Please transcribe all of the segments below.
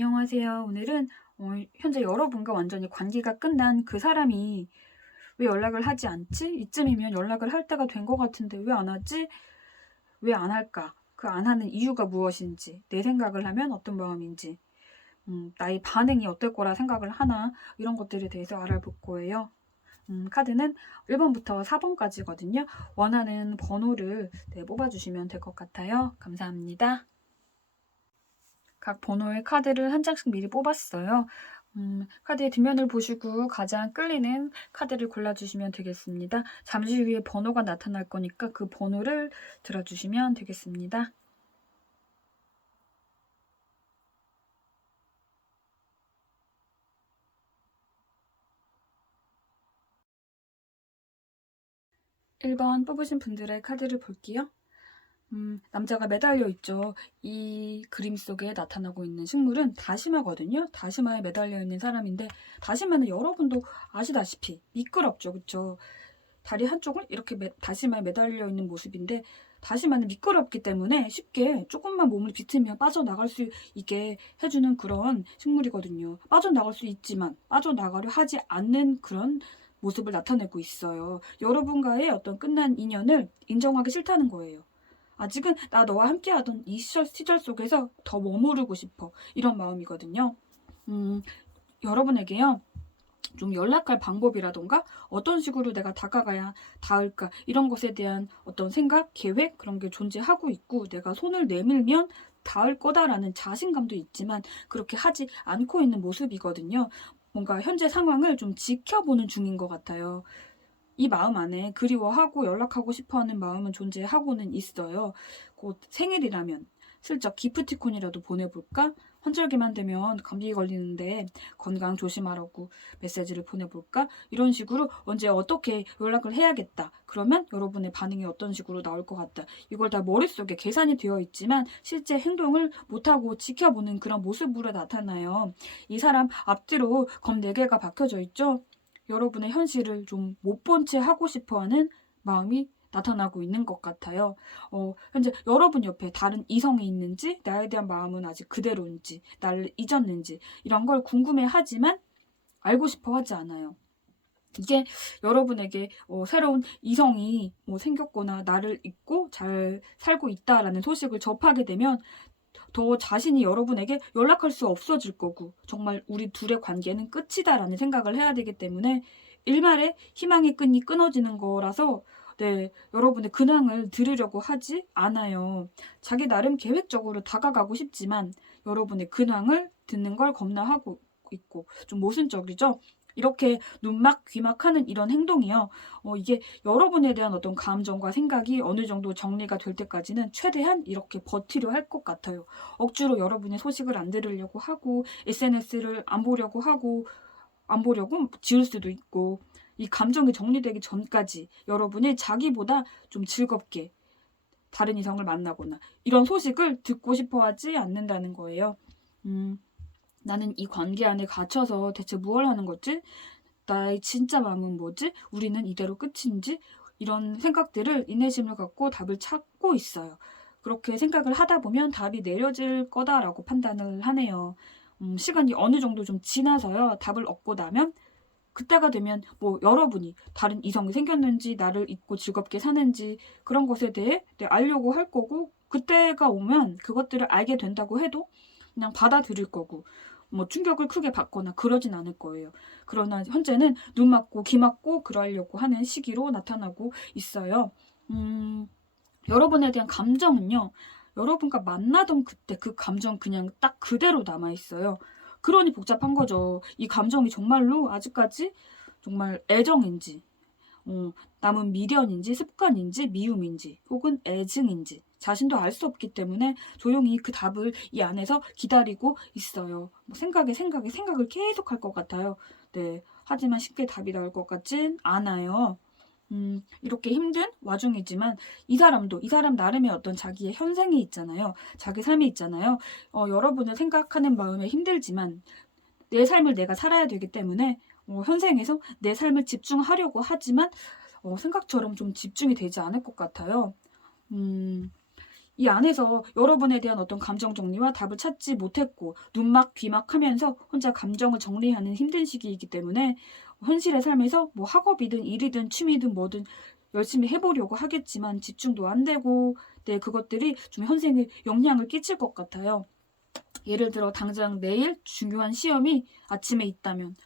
안녕하세요. 오늘은 현재 여러분과 완전히 관계가 끝난 그 사람이 왜 연락을 하지 않지? 이쯤이면 연락을 할 때가 된 것 같은데 왜 안 하지? 왜 안 할까? 그 안 하는 이유가 무엇인지, 내 생각을 하면 어떤 마음인지, 나의 반응이 어떨 거라 생각을 하나, 이런 것들에 대해서 알아볼 거예요. 카드는 1번부터 4번까지거든요. 원하는 번호를 뽑아주시면 될 것 같아요. 감사합니다. 각 번호의 카드를 한 장씩 미리 뽑았어요. 카드의 뒷면을 보시고 가장 끌리는 카드를 골라주시면 되겠습니다. 잠시 후에 번호가 나타날 거니까 그 번호를 들어주시면 되겠습니다. (1번) 뽑으신 분들의 카드를 볼게요. 남자가 매달려 있죠. 이 그림 속에 나타나고 있는 식물은 다시마거든요. 다시마에 매달려 있는 사람인데, 다시마는 여러분도 아시다시피 미끄럽죠. 그쵸? 다리 한쪽을 이렇게 다시마에 매달려 있는 모습인데, 다시마는 미끄럽기 때문에 쉽게 조금만 몸을 비틀면 빠져나갈 수 있게 해주는 그런 식물이거든요. 빠져나갈 수 있지만 빠져나가려 하지 않는 그런 모습을 나타내고 있어요. 여러분과의 어떤 끝난 인연을 인정하기 싫다는 거예요. 아직은 나 너와 함께하던 이 시절 속에서 더 머무르고 싶어, 이런 마음이거든요. 여러분에게요, 좀 연락할 방법이라던가 어떤 식으로 내가 다가가야 닿을까, 이런 것에 대한 어떤 생각, 계획, 그런 게 존재하고 있고, 내가 손을 내밀면 닿을 거다라는 자신감도 있지만 그렇게 하지 않고 있는 모습이거든요. 뭔가 현재 상황을 좀 지켜보는 중인 것 같아요. 이 마음 안에 그리워하고 연락하고 싶어하는 마음은 존재하고는 있어요. 곧 생일이라면 슬쩍 기프티콘이라도 보내볼까? 환절기만 되면 감기 걸리는데 건강 조심하라고 메시지를 보내볼까? 이런 식으로 언제 어떻게 연락을 해야겠다. 그러면 여러분의 반응이 어떤 식으로 나올 것 같다. 이걸 다 머릿속에 계산이 되어 있지만 실제 행동을 못하고 지켜보는 그런 모습으로 나타나요. 이 사람 앞뒤로 검 4개가 박혀져 있죠? 여러분의 현실을 좀 못 본 채 하고 싶어하는 마음이 나타나고 있는 것 같아요. 현재 여러분 옆에 다른 이성이 있는지, 나에 대한 마음은 아직 그대로인지, 나를 잊었는지, 이런 걸 궁금해하지만 알고 싶어 하지 않아요. 이게 여러분에게 새로운 이성이 생겼거나 나를 잊고 잘 살고 있다라는 소식을 접하게 되면 더 자신이 여러분에게 연락할 수 없어질 거고, 정말 우리 둘의 관계는 끝이다라는 생각을 해야 되기 때문에 일말의 희망의 끈이 끊어지는 거라서, 여러분의 근황을 들으려고 하지 않아요. 자기 나름 계획적으로 다가가고 싶지만 여러분의 근황을 듣는 걸 겁나하고 있고, 좀 모순적이죠. 이렇게 눈막 귀막하는 이런 행동이요. 이게 여러분에 대한 어떤 감정과 생각이 어느 정도 정리가 될 때까지는 최대한 이렇게 버티려 할 것 같아요. 억지로 여러분의 소식을 안 들으려고 하고, SNS를 안 보려고 하고, 안 보려고 지울 수도 있고, 이 감정이 정리되기 전까지 여러분이 자기보다 좀 즐겁게 다른 이성을 만나거나 이런 소식을 듣고 싶어 하지 않는다는 거예요. 나는 이 관계 안에 갇혀서 대체 무얼 하는 거지? 나의 진짜 마음은 뭐지? 우리는 이대로 끝인지? 이런 생각들을 인내심을 갖고 답을 찾고 있어요. 그렇게 생각을 하다 보면 답이 내려질 거다라고 판단을 하네요. 시간이 어느 정도 좀 지나서요, 답을 얻고 나면 그때가 되면 여러분이 다른 이성이 생겼는지, 나를 잊고 즐겁게 사는지, 그런 것에 대해 알려고 할 거고, 그때가 오면 그것들을 알게 된다고 해도 그냥 받아들일 거고, 충격을 크게 받거나 그러진 않을 거예요. 그러나 현재는 눈 맞고 귀 맞고 그러려고 하는 시기로 나타나고 있어요. 여러분에 대한 감정은요, 여러분과 만나던 그때 그 감정 그냥 딱 그대로 남아있어요. 그러니 복잡한 거죠. 이 감정이 정말로 아직까지 정말 애정인지, 남은 미련인지, 습관인지, 미움인지, 혹은 애증인지 자신도 알 수 없기 때문에 조용히 그 답을 이 안에서 기다리고 있어요. 생각을 계속 할 것 같아요. 하지만 쉽게 답이 나올 것 같진 않아요. 이렇게 힘든 와중이지만 이 사람도 이 사람 나름의 어떤 자기의 현생이 있잖아요. 자기 삶이 있잖아요. 여러분을 생각하는 마음에 힘들지만 내 삶을 내가 살아야 되기 때문에 현생에서 내 삶을 집중하려고 하지만 생각처럼 좀 집중이 되지 않을 것 같아요. 음, 이 안에서 여러분에 대한 어떤 감정 정리와 답을 찾지 못했고 눈막 귀막 하면서 혼자 감정을 정리하는 힘든 시기이기 때문에 현실의 삶에서 뭐 학업이든 일이든 취미든 뭐든 열심히 해보려고 하겠지만 집중도 안 되고 네, 그것들이 좀 현생에 영향을 끼칠 것 같아요. 예를 들어 당장 내일 중요한 시험이 아침에 있다면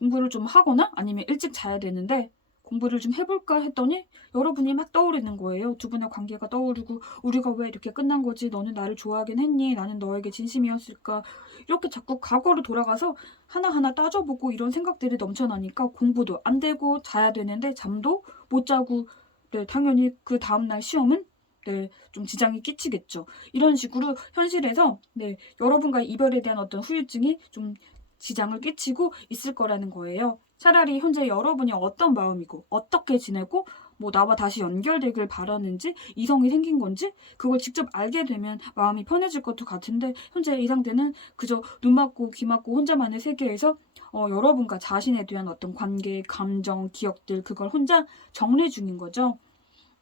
공부를 좀 하거나 아니면 일찍 자야 되는데 공부를 좀 해볼까 했더니 여러분이 막 떠오르는 거예요. 두 분의 관계가 떠오르고 우리가 왜 이렇게 끝난 거지? 너는 나를 좋아하긴 했니? 나는 너에게 진심이었을까? 이렇게 자꾸 과거로 돌아가서 하나하나 따져보고 이런 생각들이 넘쳐나니까 공부도 안 되고 자야 되는데 잠도 못 자고 네, 당연히 그 다음날 시험은 네, 좀 지장이 끼치겠죠. 이런 식으로 현실에서 네, 여러분과의 이별에 대한 어떤 후유증이 좀 지장을 끼치고 있을 거라는 거예요. 차라리 현재 여러분이 어떤 마음이고 어떻게 지내고 뭐 나와 다시 연결되길 바라는지 이성이 생긴 건지 그걸 직접 알게 되면 마음이 편해질 것도 같은데 현재 이 상태는 그저 눈 맞고 귀 맞고 혼자만의 세계에서 여러분과 자신에 대한 어떤 관계, 감정, 기억들 그걸 혼자 정리 중인 거죠.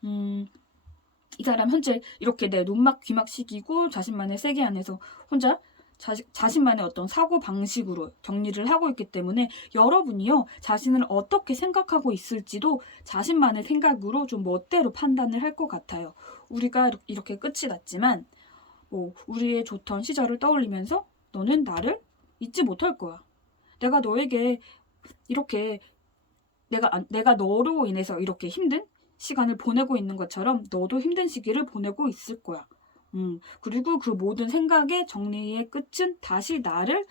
이 사람 현재 이렇게 내 눈막 귀막 시기고 자신만의 세계 안에서 혼자 자신만의 어떤 사고 방식으로 정리를 하고 있기 때문에 여러분이요 자신을 어떻게 생각하고 있을지도 자신만의 생각으로 좀 멋대로 판단을 할 것 같아요. 우리가 이렇게 끝이 났지만 우리의 좋던 시절을 떠올리면서 너는 나를 잊지 못할 거야. 내가 너에게 이렇게 내가 너로 인해서 이렇게 힘든 시간을 보내고 있는 것처럼 너도 힘든 시기를 보내고 있을 거야. 그리고 그 모든 생각의 정리의 끝은 다시 나를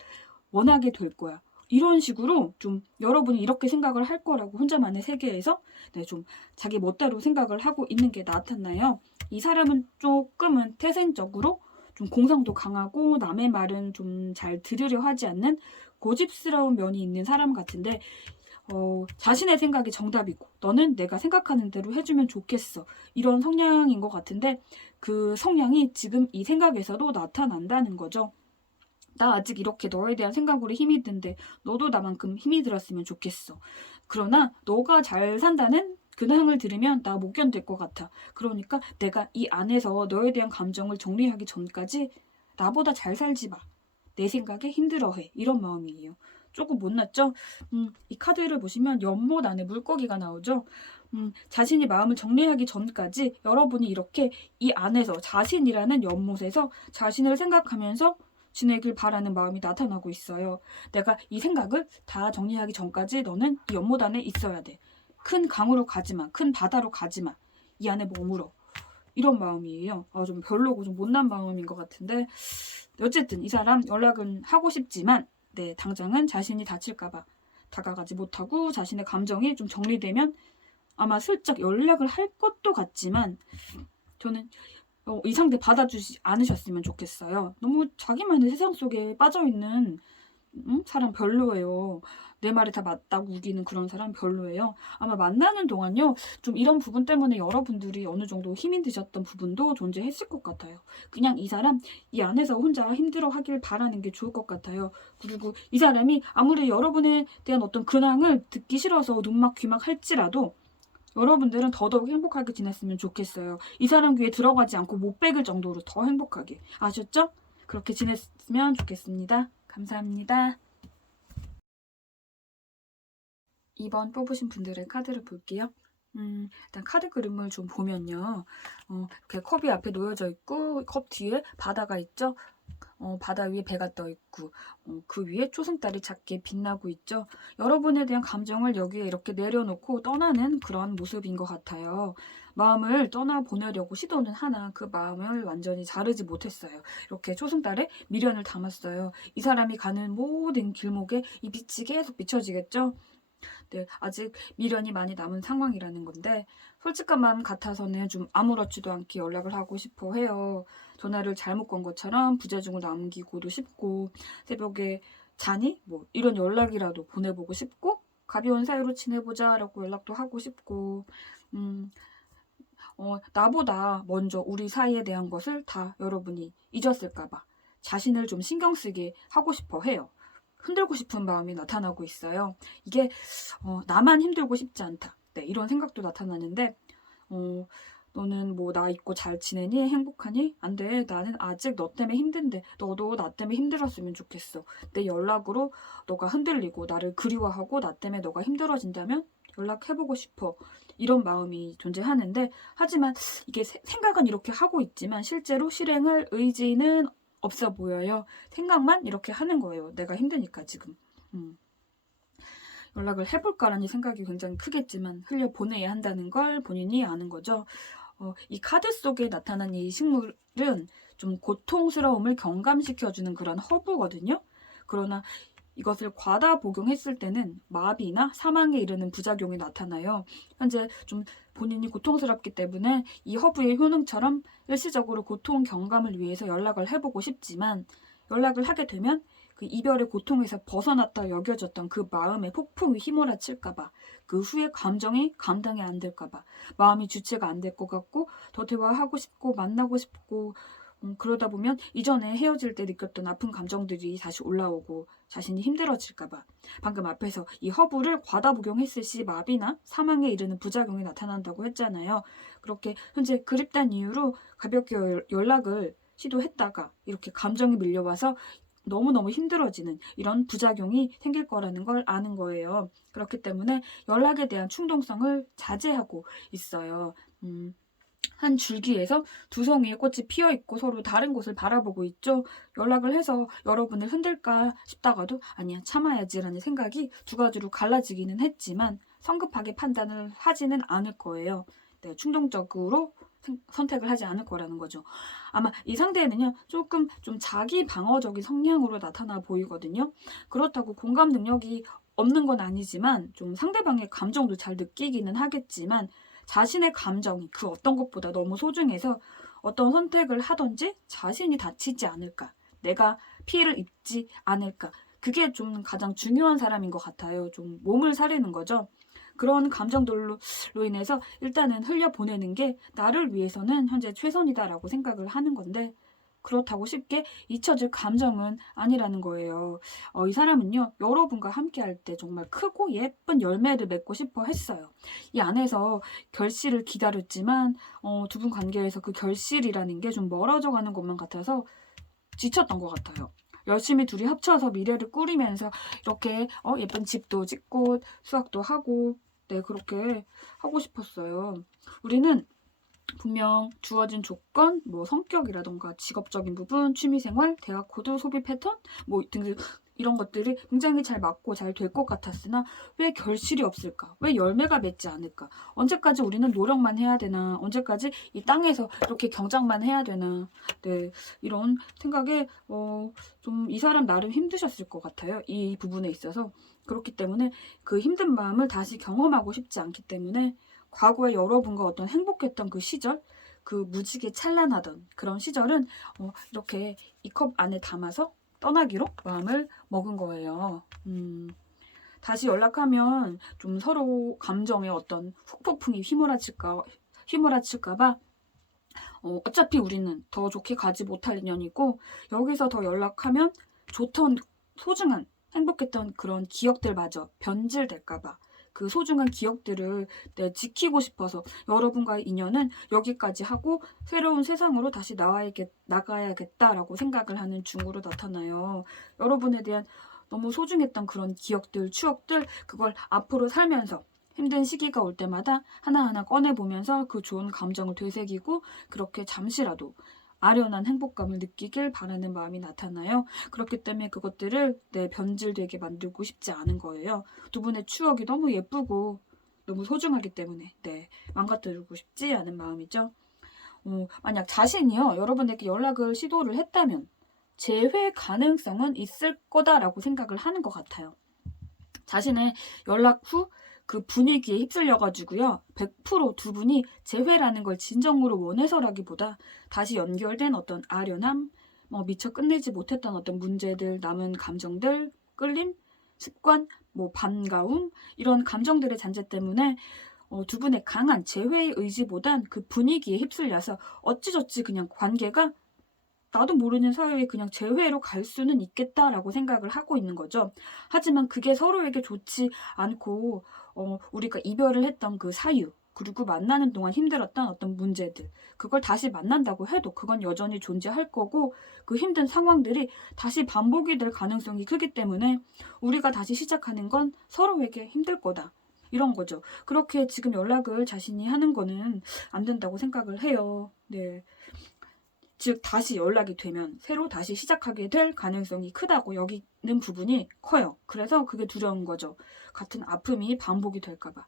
원하게 될 거야. 이런 식으로 좀 여러분이 이렇게 생각을 할 거라고 혼자만의 세계에서 네, 좀 자기 멋대로 생각을 하고 있는 게 나타나요. 이 사람은 조금은 태생적으로 좀 공성도 강하고 남의 말은 좀 잘 들으려 하지 않는 고집스러운 면이 있는 사람 같은데 자신의 생각이 정답이고 너는 내가 생각하는 대로 해주면 좋겠어. 이런 성향인 것 같은데 그 성향이 지금 이 생각에서도 나타난다는 거죠. 나 아직 이렇게 너에 대한 생각으로 힘이 든데 너도 나만큼 힘이 들었으면 좋겠어. 그러나 너가 잘 산다는 근황을 들으면 나 못 견딜 것 같아. 그러니까 내가 이 안에서 너에 대한 감정을 정리하기 전까지 나보다 잘 살지 마. 내 생각에 힘들어해. 이런 마음이에요. 조금 못났죠? 이 카드를 보시면 연못 안에 물고기가 나오죠? 자신이 마음을 정리하기 전까지 여러분이 이렇게 이 안에서 자신이라는 연못에서 자신을 생각하면서 지내길 바라는 마음이 나타나고 있어요. 내가 이 생각을 다 정리하기 전까지 너는 이 연못 안에 있어야 돼. 큰 강으로 가지마. 큰 바다로 가지마. 이 안에 머물어. 이런 마음이에요. 좀 별로고 좀 못난 마음인 것 같은데 어쨌든 이 사람 연락은 하고 싶지만 네, 당장은 자신이 다칠까봐 다가가지 못하고 자신의 감정이 좀 정리되면 아마 슬쩍 연락을 할 것도 같지만 저는 이 상대 받아주지 않으셨으면 좋겠어요. 너무 자기만의 세상 속에 빠져있는 사람 별로예요. 내 말이 다 맞다고 우기는 그런 사람 별로예요. 아마 만나는 동안요. 좀 이런 부분 때문에 여러분들이 어느 정도 힘이 드셨던 부분도 존재했을 것 같아요. 그냥 이 사람 이 안에서 혼자 힘들어 하길 바라는 게 좋을 것 같아요. 그리고 이 사람이 아무리 여러분에 대한 어떤 근황을 듣기 싫어서 눈막 귀막 할지라도 여러분들은 더더욱 행복하게 지냈으면 좋겠어요. 이 사람 귀에 들어가지 않고 못 베길 정도로 더 행복하게. 아셨죠? 그렇게 지냈으면 좋겠습니다. 감사합니다. 2번 뽑으신 분들의 카드를 볼게요. 일단 카드 그림을 좀 보면요. 이렇게 컵이 앞에 놓여져 있고 컵 뒤에 바다가 있죠. 바다 위에 배가 떠 있고 그 위에 초승달이 작게 빛나고 있죠. 여러분에 대한 감정을 여기에 이렇게 내려놓고 떠나는 그런 모습인 것 같아요. 마음을 떠나보내려고 시도는 하나 그 마음을 완전히 자르지 못했어요. 이렇게 초승달에 미련을 담았어요. 이 사람이 가는 모든 길목에 이 빛이 계속 비춰지겠죠. 네, 아직 미련이 많이 남은 상황이라는 건데 솔직한 마음 같아서는 좀 아무렇지도 않게 연락을 하고 싶어 해요. 전화를 잘못 건 것처럼 부재중을 남기고도 싶고 새벽에 자니? 뭐 이런 연락이라도 보내보고 싶고 가벼운 사이로 지내보자 라고 연락도 하고 싶고 나보다 먼저 우리 사이에 대한 것을 다 여러분이 잊었을까봐 자신을 좀 신경 쓰게 하고 싶어 해요. 흔들고 싶은 마음이 나타나고 있어요. 이게 나만 힘들고 싶지 않다. 네, 이런 생각도 나타나는데 너는 뭐 나 있고 잘 지내니? 행복하니? 안 돼. 나는 아직 너 때문에 힘든데 너도 나 때문에 힘들었으면 좋겠어. 내 연락으로 너가 흔들리고 나를 그리워하고 나 때문에 너가 힘들어진다면 연락해보고 싶어. 이런 마음이 존재하는데 하지만 이게 생각은 이렇게 하고 있지만 실제로 실행할 의지는 없어 보여요. 생각만 이렇게 하는 거예요. 내가 힘드니까 지금. 연락을 해볼까라는 생각이 굉장히 크겠지만 흘려보내야 한다는 걸 본인이 아는 거죠. 이 카드 속에 나타난 이 식물은 좀 고통스러움을 경감시켜주는 그런 허브거든요. 그러나 이것을 과다 복용했을 때는 마비나 사망에 이르는 부작용이 나타나요. 현재 좀 본인이 고통스럽기 때문에 이 허브의 효능처럼 일시적으로 고통 경감을 위해서 연락을 해보고 싶지만 연락을 하게 되면 그 이별의 고통에서 벗어났다 여겨졌던 그 마음의 폭풍이 휘몰아칠까봐 그 후에 감정이 감당이 안 될까봐 마음이 주체가 안 될 것 같고 더 대화하고 싶고 만나고 싶고 그러다 보면 이전에 헤어질 때 느꼈던 아픈 감정들이 다시 올라오고 자신이 힘들어질까봐 방금 앞에서 이 허브를 과다 복용했을 시 마비나 사망에 이르는 부작용이 나타난다고 했잖아요. 그렇게 현재 그립단 이유로 가볍게 연락을 시도했다가 이렇게 감정이 밀려와서 너무너무 힘들어지는 이런 부작용이 생길 거라는 걸 아는 거예요. 그렇기 때문에 연락에 대한 충동성을 자제하고 있어요. 한 줄기에서 두 송이의 꽃이 피어 있고 서로 다른 곳을 바라보고 있죠. 연락을 해서 여러분을 흔들까 싶다가도 아니야 참아야지라는 생각이 두 가지로 갈라지기는 했지만 성급하게 판단을 하지는 않을 거예요. 네, 충동적으로 선택을 하지 않을 거라는 거죠. 아마 이 상대에는요 조금 좀 자기 방어적인 성향으로 나타나 보이거든요. 그렇다고 공감 능력이 없는 건 아니지만 좀 상대방의 감정도 잘 느끼기는 하겠지만 자신의 감정이 그 어떤 것보다 너무 소중해서 어떤 선택을 하든지 자신이 다치지 않을까, 내가 피해를 입지 않을까, 그게 좀 가장 중요한 사람인 것 같아요. 좀 몸을 사리는 거죠. 그런 감정들로 인해서 일단은 흘려보내는 게 나를 위해서는 현재 최선이다라고 생각을 하는 건데 그렇다고 쉽게 잊혀질 감정은 아니라는 거예요. 이 사람은요, 여러분과 함께 할 때 정말 크고 예쁜 열매를 맺고 싶어 했어요. 이 안에서 결실을 기다렸지만, 두 분 관계에서 그 결실이라는 게 좀 멀어져 가는 것만 같아서 지쳤던 것 같아요. 열심히 둘이 합쳐서 미래를 꾸리면서 이렇게 예쁜 집도 짓고 수학도 하고 네 그렇게 하고 싶었어요. 우리는 분명 주어진 조건, 뭐 성격이라던가 직업적인 부분, 취미생활, 대학 코드, 소비 패턴, 뭐 등등 이런 것들이 굉장히 잘 맞고 잘 될 것 같았으나 왜 결실이 없을까? 왜 열매가 맺지 않을까? 언제까지 우리는 노력만 해야 되나? 언제까지 이 땅에서 이렇게 경작만 해야 되나? 네, 이런 생각에 좀 이 사람 나름 힘드셨을 것 같아요. 이 부분에 있어서. 그렇기 때문에 그 힘든 마음을 다시 경험하고 싶지 않기 때문에 과거에 여러분과 어떤 행복했던 그 시절, 그 무지개 찬란하던 그런 시절은 이렇게 이 컵 안에 담아서 떠나기로 마음을 먹은 거예요. 다시 연락하면 좀 서로 감정에 어떤 후폭풍이 휘몰아칠까봐 어차피 우리는 더 좋게 가지 못할 인연이고 여기서 더 연락하면 좋던 소중한 행복했던 그런 기억들마저 변질될까봐 그 소중한 기억들을 지키고 싶어서 여러분과의 인연은 여기까지 하고 새로운 세상으로 다시 나가야겠다라고 생각을 하는 중으로 나타나요. 여러분에 대한 너무 소중했던 그런 기억들, 추억들 그걸 앞으로 살면서 힘든 시기가 올 때마다 하나하나 꺼내보면서 그 좋은 감정을 되새기고 그렇게 잠시라도 아련한 행복감을 느끼길 바라는 마음이 나타나요. 그렇기 때문에 그것들을 변질되게 만들고 싶지 않은 거예요. 두 분의 추억이 너무 예쁘고 너무 소중하기 때문에 망가뜨리고 싶지 않은 마음이죠. 만약 자신이요 여러분에게 연락을 시도를 했다면 재회 가능성은 있을 거다라고 생각을 하는 것 같아요. 자신의 연락 후 그 분위기에 휩쓸려가지고요 100%두 분이 재회라는 걸 진정으로 원해서라기보다 다시 연결된 어떤 아련함, 미처 끝내지 못했던 어떤 문제들, 남은 감정들, 끌림, 습관, 반가움 이런 감정들의 잔재 때문에 두 분의 강한 재회의 의지보단 그 분위기에 휩쓸려서 어찌저찌 그냥 관계가 나도 모르는 사이에 그냥 재회로 갈 수는 있겠다라고 생각을 하고 있는 거죠. 하지만 그게 서로에게 좋지 않고 우리가 이별을 했던 그 사유, 그리고 만나는 동안 힘들었던 어떤 문제들, 그걸 다시 만난다고 해도 그건 여전히 존재할 거고, 그 힘든 상황들이 다시 반복이 될 가능성이 크기 때문에 우리가 다시 시작하는 건 서로에게 힘들 거다, 이런 거죠. 그렇게 지금 연락을 자신이 하는 거는 안 된다고 생각을 해요. 네. 즉 다시 연락이 되면 새로 다시 시작하게 될 가능성이 크다고 여기는 부분이 커요. 그래서 그게 두려운 거죠. 같은 아픔이 반복이 될까 봐.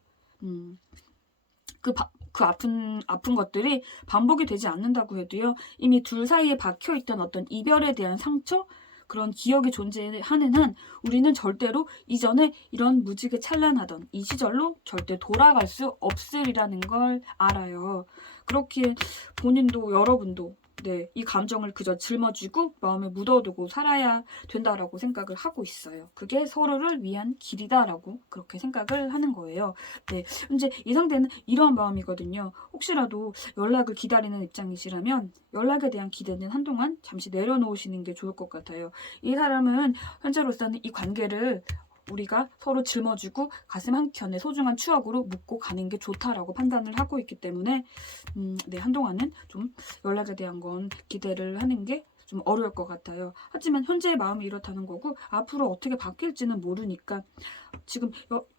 그 아픈 것들이 반복이 되지 않는다고 해도요, 이미 둘 사이에 박혀있던 어떤 이별에 대한 상처, 그런 기억이 존재하는 한 우리는 절대로 이전에 이런 무지개 찬란하던 이 시절로 절대 돌아갈 수 없으리라는 걸 알아요. 그렇기에 본인도 여러분도 이 감정을 그저 짊어지고 마음에 묻어두고 살아야 된다라고 생각을 하고 있어요. 그게 서로를 위한 길이다라고 그렇게 생각을 하는 거예요. 현재 이 상태는 이러한 마음이거든요. 혹시라도 연락을 기다리는 입장이시라면 연락에 대한 기대는 한동안 잠시 내려놓으시는 게 좋을 것 같아요. 이 사람은 현재로서는 이 관계를 우리가 서로 짊어지고 가슴 한켠에 소중한 추억으로 묻고 가는 게 좋다라고 판단을 하고 있기 때문에 한동안은 좀 연락에 대한 건 기대를 하는 게 좀 어려울 것 같아요. 하지만 현재의 마음이 이렇다는 거고 앞으로 어떻게 바뀔지는 모르니까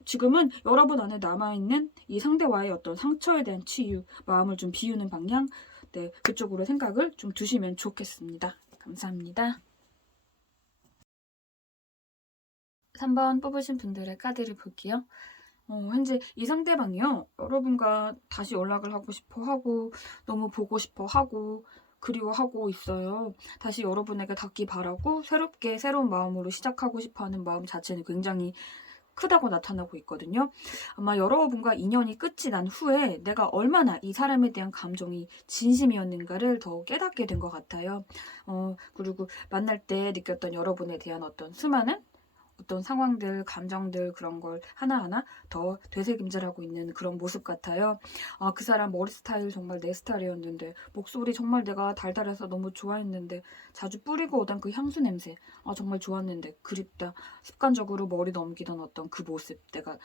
지금은 여러분 안에 남아있는 이 상대와의 어떤 상처에 대한 치유, 마음을 좀 비우는 방향, 그쪽으로 생각을 좀 두시면 좋겠습니다. 감사합니다. 3번 뽑으신 분들의 카드를 볼게요. 현재 이 상대방이요, 여러분과 다시 연락을 하고 싶어 하고, 너무 보고 싶어 하고, 그리워하고 있어요. 다시 여러분에게 닿기 바라고, 새롭게 새로운 마음으로 시작하고 싶어 하는 마음 자체는 굉장히 크다고 나타나고 있거든요. 아마 여러분과 인연이 끝이 난 후에 내가 얼마나 이 사람에 대한 감정이 진심이었는가를 더 깨닫게 된 것 같아요. 그리고 만날 때 느꼈던 여러분에 대한 어떤 수많은 어떤 상황들, 감정들, 그런 걸 하나하나 더 되새김질하고 있는 그런 모습 같아요. 그 사람 머리 스타일 정말 내 스타일이었는데, 목소리 정말 내가 달달해서 너무 좋아했는데, 자주 뿌리고 오던 그 향수 냄새, 정말 좋았는데 그립다. 습관적으로 머리 넘기던 어떤 그 모습, 내가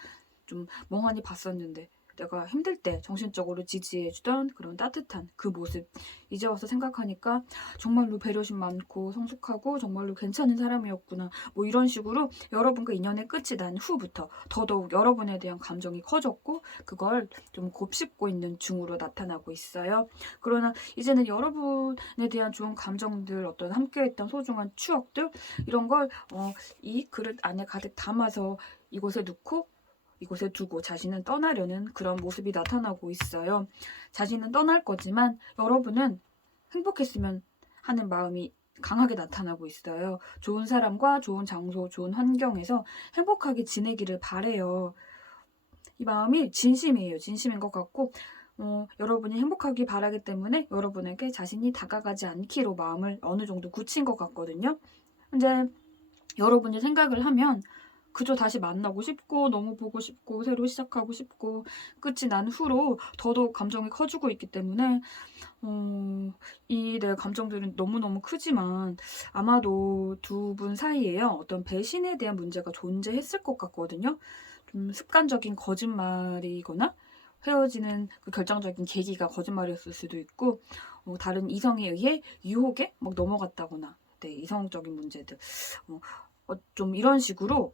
좀 멍하니 봤었는데, 내가 힘들 때 정신적으로 지지해주던 그런 따뜻한 그 모습, 이제 와서 생각하니까 정말로 배려심 많고 성숙하고 정말로 괜찮은 사람이었구나, 뭐 이런 식으로 여러분과 인연의 끝이 난 후부터 더더욱 여러분에 대한 감정이 커졌고 그걸 좀 곱씹고 있는 중으로 나타나고 있어요. 그러나 이제는 여러분에 대한 좋은 감정들, 어떤 함께했던 소중한 추억들, 이런 걸 이 그릇 안에 가득 담아서 이곳에 두고 자신은 떠나려는 그런 모습이 나타나고 있어요. 자신은 떠날 거지만 여러분은 행복했으면 하는 마음이 강하게 나타나고 있어요. 좋은 사람과 좋은 장소, 좋은 환경에서 행복하게 지내기를 바래요. 이 마음이 진심이에요. 진심인 것 같고 여러분이 행복하기 바라기 때문에 여러분에게 자신이 다가가지 않기로 마음을 어느 정도 굳힌 것 같거든요. 근데 여러분이 생각을 하면 그저 다시 만나고 싶고 너무 보고 싶고 새로 시작하고 싶고 끝이 난 후로 더더욱 감정이 커지고 있기 때문에 이 내 감정들은 너무너무 크지만 아마도 두 분 사이에요, 어떤 배신에 대한 문제가 존재했을 것 같거든요. 좀 습관적인 거짓말이거나 헤어지는 그 결정적인 계기가 거짓말이었을 수도 있고, 다른 이성에 의해 유혹에 막 넘어갔다거나, 이성적인 문제들, 좀 이런 식으로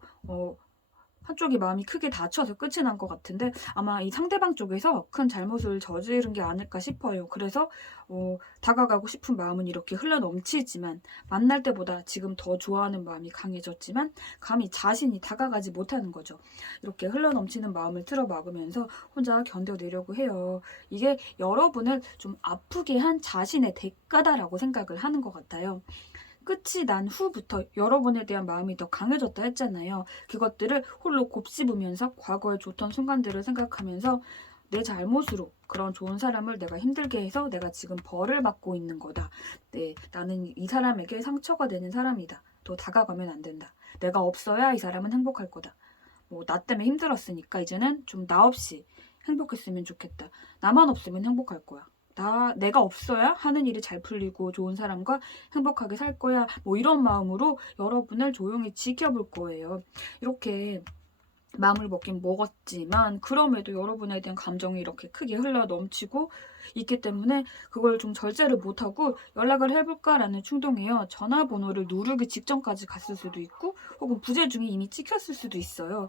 한쪽이 마음이 크게 다쳐서 끝이 난 것 같은데 아마 이 상대방 쪽에서 큰 잘못을 저지른 게 아닐까 싶어요. 그래서 다가가고 싶은 마음은 이렇게 흘러넘치지만, 만날 때보다 지금 더 좋아하는 마음이 강해졌지만 감히 자신이 다가가지 못하는 거죠. 이렇게 흘러넘치는 마음을 틀어막으면서 혼자 견뎌내려고 해요. 이게 여러분을 좀 아프게 한 자신의 대가다라고 생각을 하는 것 같아요. 끝이 난 후부터 여러분에 대한 마음이 더 강해졌다 했잖아요. 그것들을 홀로 곱씹으면서 과거의 좋던 순간들을 생각하면서 내 잘못으로 그런 좋은 사람을 내가 힘들게 해서 내가 지금 벌을 받고 있는 거다. 나는 이 사람에게 상처가 되는 사람이다. 더 다가가면 안 된다. 내가 없어야 이 사람은 행복할 거다. 나 때문에 힘들었으니까 이제는 좀 나 없이 행복했으면 좋겠다. 나만 없으면 행복할 거야. 내가 없어야 하는 일이 잘 풀리고 좋은 사람과 행복하게 살 거야. 뭐 이런 마음으로 여러분을 조용히 지켜볼 거예요. 이렇게 마음을 먹긴 먹었지만 그럼에도 여러분에 대한 감정이 이렇게 크게 흘러 넘치고 있기 때문에 그걸 좀 절제를 못하고 연락을 해볼까라는 충동이에요. 전화번호를 누르기 직전까지 갔을 수도 있고 혹은 부재중이 이미 찍혔을 수도 있어요.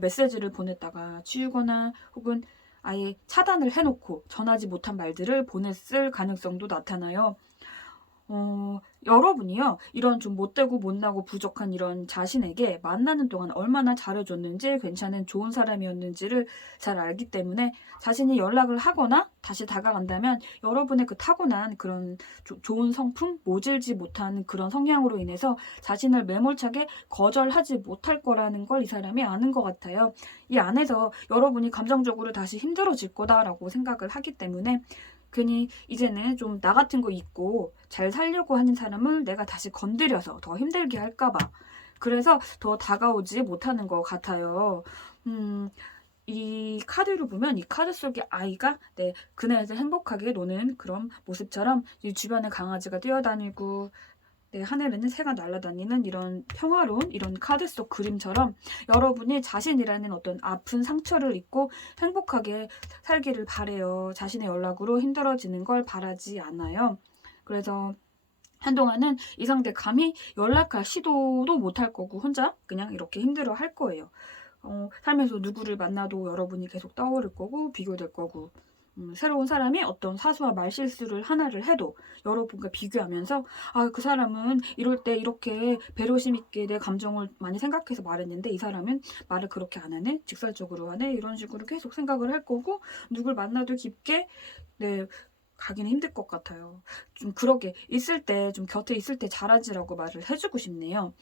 메시지를 보냈다가 지우거나 혹은 아예 차단을 해놓고 전하지 못한 말들을 보냈을 가능성도 나타나요. 여러분이요, 이런 좀 못되고 못나고 부족한 이런 자신에게 만나는 동안 얼마나 잘해줬는지, 괜찮은 좋은 사람이었는지를 잘 알기 때문에 자신이 연락을 하거나 다시 다가간다면 여러분의 그 타고난 그런 좋은 성품, 모질지 못한 그런 성향으로 인해서 자신을 매몰차게 거절하지 못할 거라는 걸 이 사람이 아는 것 같아요. 이 안에서 여러분이 감정적으로 다시 힘들어질 거다라고 생각을 하기 때문에 괜히 이제는 좀 나 같은 거 잊고 잘 살려고 하는 사람을 내가 다시 건드려서 더 힘들게 할까 봐. 그래서 더 다가오지 못하는 것 같아요. 이 카드를 보면 이 카드 속의 아이가 그네에서 행복하게 노는 그런 모습처럼 이 주변에 강아지가 뛰어다니고 하늘에는 새가 날아다니는 이런 평화로운 이런 카드 속 그림처럼 여러분이 자신이라는 어떤 아픈 상처를 잊고 행복하게 살기를 바래요. 자신의 연락으로 힘들어지는 걸 바라지 않아요. 그래서 한동안은 이 상대 감히 연락할 시도도 못할 거고 혼자 그냥 이렇게 힘들어 할 거예요. 살면서 누구를 만나도 여러분이 계속 떠오를 거고 비교될 거고 새로운 사람이 어떤 사소한 말실수를 하나를 해도 여러분과 비교하면서 그 사람은 이럴 때 이렇게 배려심 있게 내 감정을 많이 생각해서 말했는데 이 사람은 말을 그렇게 안 하네, 직설적으로 하네, 이런 식으로 계속 생각을 할 거고 누굴 만나도 깊게 가기는 힘들 것 같아요. 좀 그러게 있을 때 좀 곁에 있을 때 잘하지라고 말을 해주고 싶네요.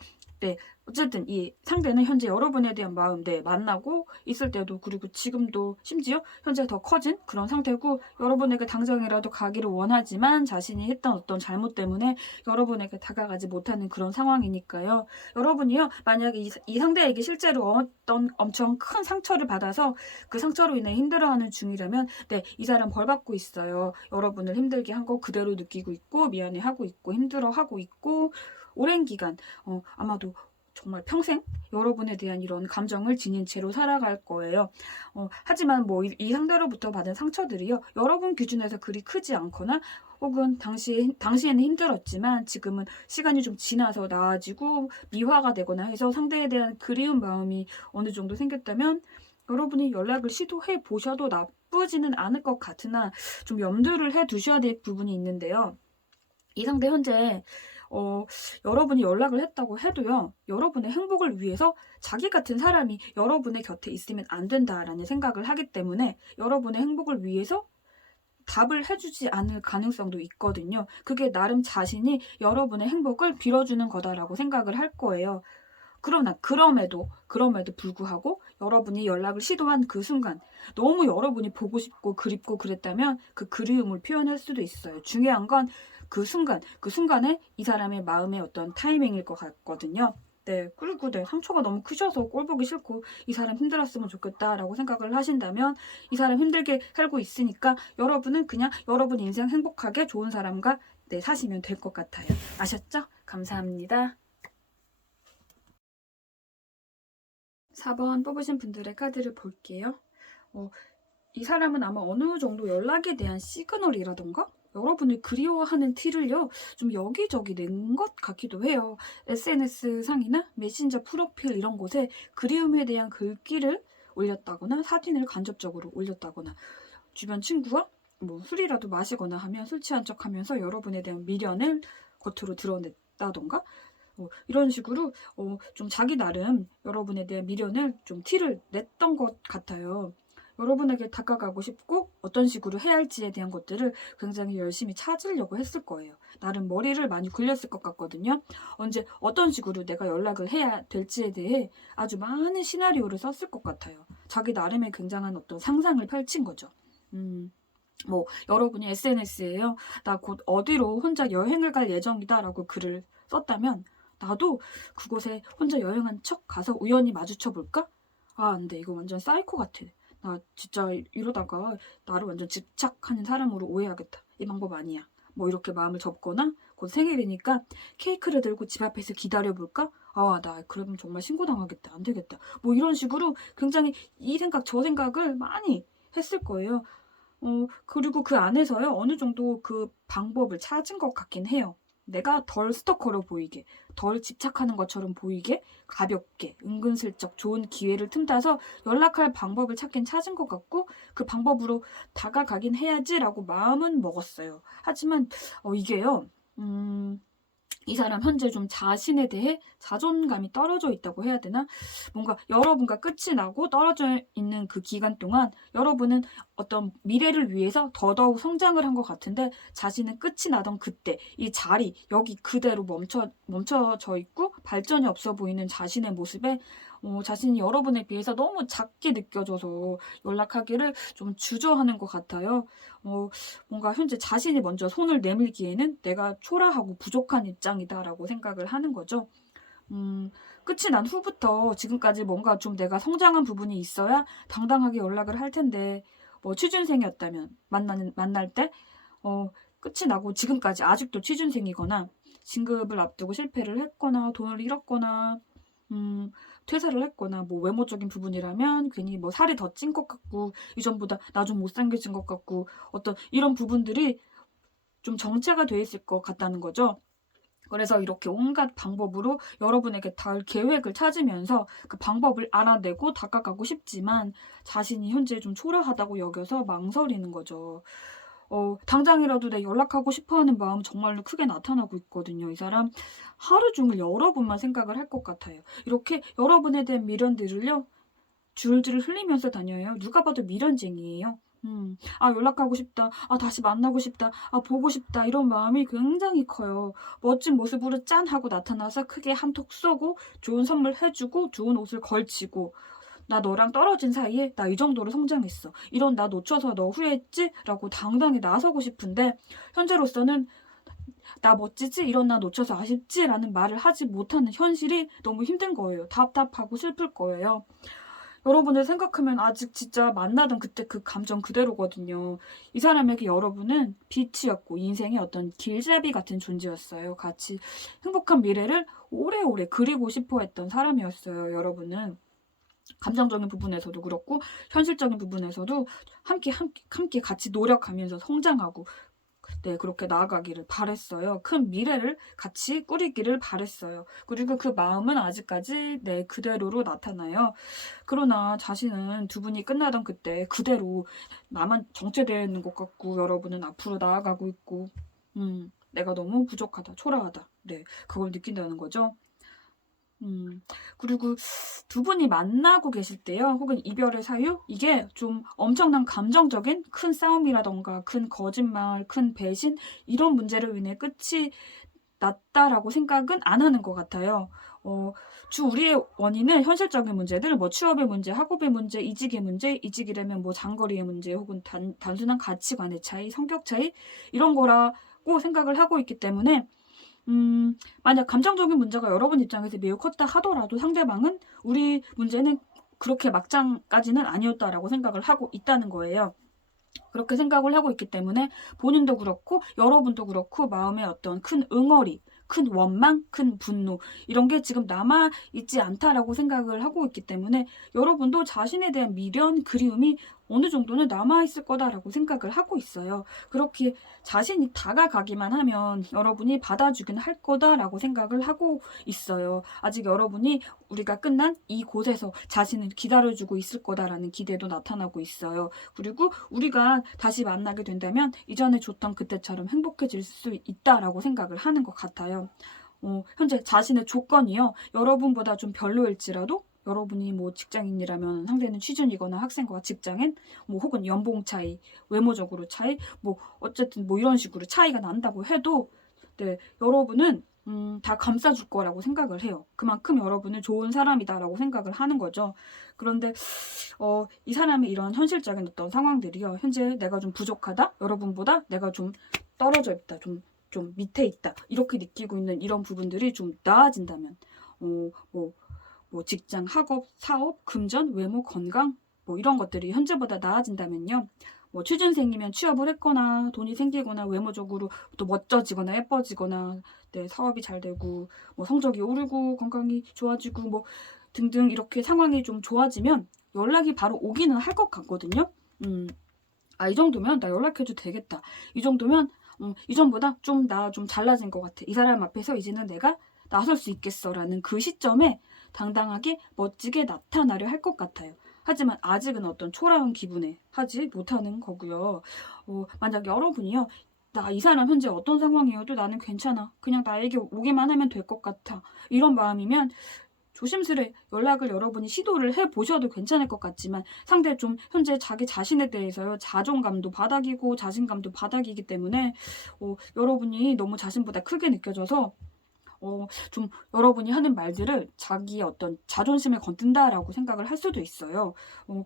어쨌든 이 상대는 현재 여러분에 대한 마음, 만나고 있을 때도 그리고 지금도 심지어 현재 더 커진 그런 상태고 여러분에게 당장이라도 가기를 원하지만 자신이 했던 어떤 잘못 때문에 여러분에게 다가가지 못하는 그런 상황이니까요. 여러분이요, 만약에 이 상대에게 실제로 어떤 엄청 큰 상처를 받아서 그 상처로 인해 힘들어하는 중이라면 이 사람 벌 받고 있어요. 여러분을 힘들게 한 거 그대로 느끼고 있고 미안해하고 있고 힘들어하고 있고 오랜 기간 아마도 정말 평생 여러분에 대한 이런 감정을 지닌 채로 살아갈 거예요. 하지만 이 상대로부터 받은 상처들이요, 여러분 기준에서 그리 크지 않거나 혹은 당시에는 힘들었지만 지금은 시간이 좀 지나서 나아지고 미화가 되거나 해서 상대에 대한 그리운 마음이 어느 정도 생겼다면 여러분이 연락을 시도해 보셔도 나쁘지는 않을 것 같으나 좀 염두를 해 두셔야 될 부분이 있는데요. 이 상대 현재 여러분이 연락을 했다고 해도요, 여러분의 행복을 위해서 자기 같은 사람이 여러분의 곁에 있으면 안 된다라는 생각을 하기 때문에 여러분의 행복을 위해서 답을 해주지 않을 가능성도 있거든요. 그게 나름 자신이 여러분의 행복을 빌어주는 거다라고 생각을 할 거예요. 그러나 그럼에도 불구하고 여러분이 연락을 시도한 그 순간 너무 여러분이 보고 싶고 그립고 그랬다면 그 그리움을 표현할 수도 있어요. 중요한 건 그 순간에 이 사람의 마음의 어떤 타이밍일 것 같거든요. 그리고 상처가 너무 크셔서 꼴 보기 싫고 이 사람 힘들었으면 좋겠다라고 생각을 하신다면 이 사람 힘들게 살고 있으니까 여러분은 그냥 여러분 인생 행복하게 좋은 사람과 사시면 될 것 같아요. 아셨죠? 감사합니다. 4번 뽑으신 분들의 카드를 볼게요. 이 사람은 아마 어느 정도 연락에 대한 시그널이라던가 여러분을 그리워하는 티를요, 좀 여기저기 낸 것 같기도 해요. SNS 상이나 메신저 프로필 이런 곳에 그리움에 대한 글귀를 올렸다거나 사진을 간접적으로 올렸다거나 주변 친구와 술이라도 마시거나 하면 술 취한 척 하면서 여러분에 대한 미련을 겉으로 드러냈다던가 이런 식으로 좀 자기 나름 여러분에 대한 미련을 좀 티를 냈던 것 같아요. 여러분에게 다가가고 싶고 어떤 식으로 해야 할지에 대한 것들을 굉장히 열심히 찾으려고 했을 거예요. 나름 머리를 많이 굴렸을 것 같거든요. 언제 어떤 식으로 내가 연락을 해야 될지에 대해 아주 많은 시나리오를 썼을 것 같아요. 자기 나름의 굉장한 어떤 상상을 펼친 거죠. 여러분이 SNS에요, 나 곧 어디로 혼자 여행을 갈 예정이다 라고 글을 썼다면 나도 그곳에 혼자 여행한 척 가서 우연히 마주쳐 볼까? 안 돼. 이거 완전 사이코 같아. 나 진짜 이러다가 나를 완전 집착하는 사람으로 오해하겠다. 이 방법 아니야. 이렇게 마음을 접거나 곧 생일이니까 케이크를 들고 집 앞에서 기다려볼까? 아, 나 그러면 정말 신고당하겠다. 안 되겠다. 뭐 이런 식으로 굉장히 이 생각 저 생각을 많이 했을 거예요. 그리고 그 안에서요, 어느 정도 그 방법을 찾은 것 같긴 해요. 내가 덜 스토커로 보이게, 덜 집착하는 것처럼 보이게, 가볍게, 은근슬쩍 좋은 기회를 틈타서 연락할 방법을 찾긴 찾은 것 같고, 그 방법으로 다가가긴 해야지라고 마음은 먹었어요. 하지만, 이게요, 이 사람 현재 좀 자신에 대해 자존감이 떨어져 있다고 해야 되나? 뭔가 여러분과 끝이 나고 떨어져 있는 그 기간 동안 여러분은 어떤 미래를 위해서 더더욱 성장을 한 것 같은데 자신은 끝이 나던 그때 이 자리 여기 그대로 멈춰져 있고 발전이 없어 보이는 자신의 모습에 자신이 여러분에 비해서 너무 작게 느껴져서 연락하기를 좀 주저하는 것 같아요. 뭔가 현재 자신이 먼저 손을 내밀기에는 내가 초라하고 부족한 입장이다라고 생각을 하는 거죠. 끝이 난 후부터 지금까지 뭔가 좀 내가 성장한 부분이 있어야 당당하게 연락을 할 텐데, 뭐 취준생이었다면 만날 때 끝이 나고 지금까지 아직도 취준생이거나 진급을 앞두고 실패를 했거나 돈을 잃었거나 퇴사를 했거나 뭐 외모적인 부분이라면 괜히 뭐 살이 더 찐 것 같고 이전보다 나 좀 못생겨진 것 같고 어떤 이런 부분들이 좀 정체가 돼 있을 것 같다는 거죠. 그래서 이렇게 온갖 방법으로 여러분에게 닿을 계획을 찾으면서 그 방법을 알아내고 다가가고 싶지만 자신이 현재 좀 초라하다고 여겨서 망설이는 거죠. 당장이라도 내 연락하고 싶어 하는 마음 정말로 크게 나타나고 있거든요. 이 사람 하루 종일 여러분만 생각을 할 것 같아요. 이렇게 여러분에 대한 미련들을요, 줄줄 흘리면서 다녀요. 누가 봐도 미련쟁이에요. 연락하고 싶다. 다시 만나고 싶다. 보고 싶다. 이런 마음이 굉장히 커요. 멋진 모습으로 짠 하고 나타나서 크게 한턱 쏘고 좋은 선물 해주고 좋은 옷을 걸치고 나 너랑 떨어진 사이에 나 이 정도로 성장했어. 이런 나 놓쳐서 너 후회했지? 라고 당당히 나서고 싶은데 현재로서는 나 멋지지? 이런 나 놓쳐서 아쉽지? 라는 말을 하지 못하는 현실이 너무 힘든 거예요. 답답하고 슬플 거예요. 여러분을 생각하면 아직 진짜 만나던 그때 그 감정 그대로거든요. 이 사람에게 여러분은 빛이었고 인생의 어떤 길잡이 같은 존재였어요. 같이 행복한 미래를 오래오래 그리고 싶어 했던 사람이었어요. 여러분은. 감정적인 부분에서도 그렇고 현실적인 부분에서도 함께 같이 노력하면서 성장하고 그렇게 나아가기를 바랬어요. 큰 미래를 같이 꾸리기를 바랬어요. 그리고 그 마음은 아직까지 그대로로 나타나요. 그러나 자신은 두 분이 끝나던 그때 그대로 나만 정체되어 있는 것 같고 여러분은 앞으로 나아가고 있고 내가 너무 부족하다, 초라하다. 그걸 느낀다는 거죠. 그리고 두 분이 만나고 계실 때요, 혹은 이별의 사유? 이게 좀 엄청난 감정적인 큰 싸움이라던가 큰 거짓말, 큰 배신 이런 문제로 인해 끝이 났다라고 생각은 안 하는 것 같아요. 우리의 원인은 현실적인 문제들, 뭐 취업의 문제, 학업의 문제, 이직의 문제, 이직이라면 뭐 장거리의 문제, 혹은 단순한 가치관의 차이, 성격 차이 이런 거라고 생각을 하고 있기 때문에 만약 감정적인 문제가 여러분 입장에서 매우 컸다 하더라도 상대방은 우리 문제는 그렇게 막장까지는 아니었다라고 생각을 하고 있다는 거예요. 그렇게 생각을 하고 있기 때문에 본인도 그렇고 여러분도 그렇고 마음에 어떤 큰 응어리, 큰 원망, 큰 분노 이런 게 지금 남아있지 않다라고 생각을 하고 있기 때문에 여러분도 자신에 대한 미련, 그리움이 어느 정도는 남아있을 거다라고 생각을 하고 있어요. 그렇게 자신이 다가가기만 하면 여러분이 받아주긴 할 거다라고 생각을 하고 있어요. 아직 여러분이 우리가 끝난 이곳에서 자신을 기다려주고 있을 거다라는 기대도 나타나고 있어요. 그리고 우리가 다시 만나게 된다면 이전에 줬던 그때처럼 행복해질 수 있다라고 생각을 하는 것 같아요. 현재 자신의 조건이요, 여러분보다 좀 별로일지라도 여러분이 뭐 직장인이라면 상대는 취준이거나 학생과 직장인, 뭐 혹은 연봉 차이, 외모적으로 차이, 뭐 어쨌든 뭐 이런 식으로 차이가 난다고 해도 여러분은 다 감싸줄 거라고 생각을 해요. 그만큼 여러분은 좋은 사람이다라고 생각을 하는 거죠. 그런데 이 사람의 이런 현실적인 어떤 상황들이요, 현재 내가 좀 부족하다, 여러분보다 내가 좀 떨어져 있다, 좀 밑에 있다 이렇게 느끼고 있는 이런 부분들이 좀 나아진다면 뭐 직장, 학업, 사업, 금전, 외모, 건강 뭐 이런 것들이 현재보다 나아진다면요, 뭐 취준생이면 취업을 했거나 돈이 생기거나 외모적으로 또 멋져지거나 예뻐지거나 네, 사업이 잘 되고 뭐 성적이 오르고 건강이 좋아지고 뭐 등등 이렇게 상황이 좀 좋아지면 연락이 바로 오기는 할 것 같거든요. 이 정도면 나 연락해도 되겠다. 이 정도면 이전보다 나 좀 잘나진 것 같아. 이 사람 앞에서 이제는 내가 나설 수 있겠어라는 그 시점에 당당하게 멋지게 나타나려 할 것 같아요. 하지만 아직은 어떤 초라한 기분에 하지 못하는 거고요. 만약 여러분이요. 나 이 사람 현재 어떤 상황이어도 나는 괜찮아. 그냥 나에게 오기만 하면 될 것 같아. 이런 마음이면 조심스레 연락을 여러분이 시도를 해보셔도 괜찮을 것 같지만 상대 좀 현재 자기 자신에 대해서요. 자존감도 바닥이고 자신감도 바닥이기 때문에 여러분이 너무 자신보다 크게 느껴져서 좀 여러분이 하는 말들을 자기의 어떤 자존심을 건든다라고 생각을 할 수도 있어요.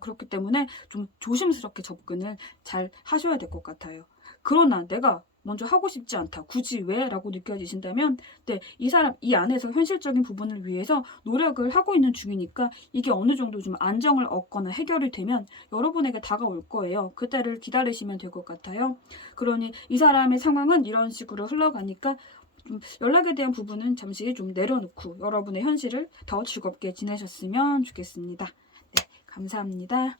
그렇기 때문에 좀 조심스럽게 접근을 잘 하셔야 될 것 같아요. 그러나 내가 먼저 하고 싶지 않다. 굳이 왜? 라고 느껴지신다면 네, 이 사람 이 안에서 현실적인 부분을 위해서 노력을 하고 있는 중이니까 이게 어느 정도 좀 안정을 얻거나 해결이 되면 여러분에게 다가올 거예요. 그때를 기다리시면 될 것 같아요. 그러니 이 사람의 상황은 이런 식으로 흘러가니까 좀 연락에 대한 부분은 잠시 좀 내려놓고 여러분의 현실을 더 즐겁게 지내셨으면 좋겠습니다. 네, 감사합니다.